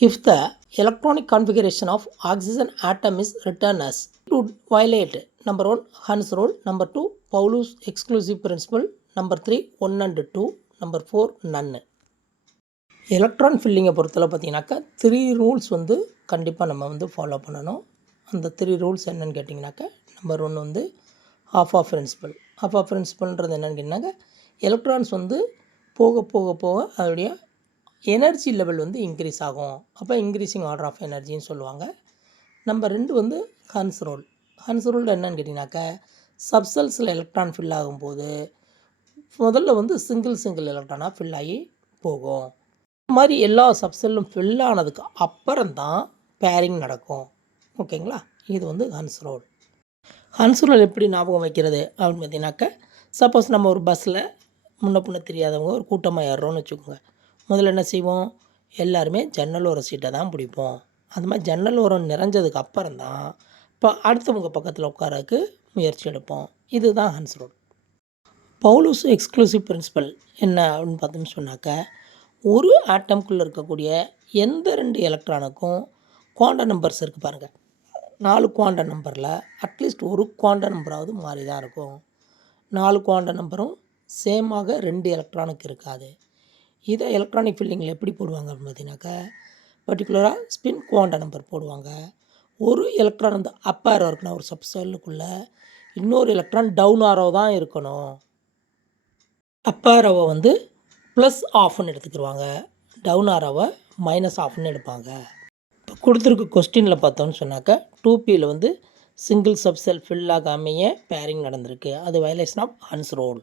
If the electronic configuration of oxygen atom is written as, it would violate number 1 Hund's rule, number 2 Pauli's exclusive principle, number 3 1 and 2, number 4 none. Electron ஃபில்லிங்கை பொறுத்தவரை பார்த்தீங்கன்னாக்கா 3 rules வந்து கண்டிப்பாக நம்ம வந்து follow பண்ணணும். அந்த 3 rules என்னென்னு கேட்டிங்கனாக்கா, நம்பர் 1 வந்து half of principle. half of principleன்றது என்னென்னு கேட்டிங்கனாக்கா, எலக்ட்ரான்ஸ் வந்து போக போக போக அதோடைய எனர்ஜி லெவல் வந்து இன்க்ரீஸ் ஆகும். அப்போ இன்க்ரீஸிங் ஆர்டர் ஆஃப் எனர்ஜின்னு சொல்லுவாங்க. நம்பர் 2 வந்து ஹன்ஸ் ரூல். ஹன்ஸ் ரூல் என்னென்னு கேட்டிங்கனாக்கா, சப்செல்ஸில் எலக்ட்ரான் ஃபில் ஆகும்போது முதல்ல வந்து சிங்கிள் எலக்ட்ரானாக ஃபில் ஆகி போகும். இந்த மாதிரி எல்லா சப்செல்லும் ஃபில் ஆனதுக்கு அப்புறம் தான் பேரிங் நடக்கும். ஓகேங்களா? இது வந்து ஹன்ஸ் ரூல். ஹன்ஸ் ரூல் எப்படி ஞாபகம் வைக்கிறது அப்படின்னு பார்த்தீங்கன்னாக்கா, சப்போஸ் நம்ம ஒரு பஸ்ஸில் முன்ன பின்ன தெரியாதவங்க ஒரு கூட்டமாக ஏறுறோன்னு வச்சுக்கோங்க. முதல்ல என்ன செய்வோம்? எல்லாருமே ஜன்னல் ஓர சீட்டை தான் பிடிப்போம். அது மாதிரி ஜன்னல் ஓரம் நிறைஞ்சதுக்கு அப்புறம் தான் இப்போ அடுத்தவங்க பக்கத்தில் உட்காரக்கு முயற்சி எடுப்போம். இதுதான் Hund's rule. Pauli's exclusive principle என்ன அப்படின்னு பார்த்தோம்னு சொன்னாக்கா, ஒரு ஆட்டம்குள்ளே இருக்கக்கூடிய எந்த 2 எலக்ட்ரானுக்கும் குவாண்டம் நம்பர்ஸ் இருக்குது பாருங்கள். 4 குவாண்டம் நம்பரில் அட்லீஸ்ட் ஒரு குவாண்டம் நம்பராவது மாறி தான் இருக்கும். 4 குவாண்டம் நம்பரும் சேமாக 2 எலக்ட்ரானுக்கு இருக்காது. இதை எலக்ட்ரானிக் ஃபில்லிங்கில் எப்படி போடுவாங்க அப்படின்னு பார்த்தீங்கன்னாக்கா, பர்டிகுலராக ஸ்பின் குவாண்டம் நம்பர் போடுவாங்க. ஒரு எலக்ட்ரான் வந்து அப் ஆரோ இருக்கணும் ஒரு சப்செல்லுக்குள்ளே, இன்னொரு எலக்ட்ரான் டவுன் ஆரோ தான் இருக்கணும். அப் ஆரோவை வந்து ப்ளஸ் ஆஃப்னு எடுத்துக்கிடுவாங்க, டவுன் ஆரோவை மைனஸ் ஆஃப்னு எடுப்பாங்க. இப்போ கொடுத்துருக்க கொஸ்டினில் பார்த்தோன்னு சொன்னாக்கா, 2Pயில் வந்து சிங்கிள் சப்செல் ஃபில் ஆகாமையே பேரிங் நடந்திருக்கு. அது வயலேஷன் ஆஃப் ஹன்ஸ் ரூல்.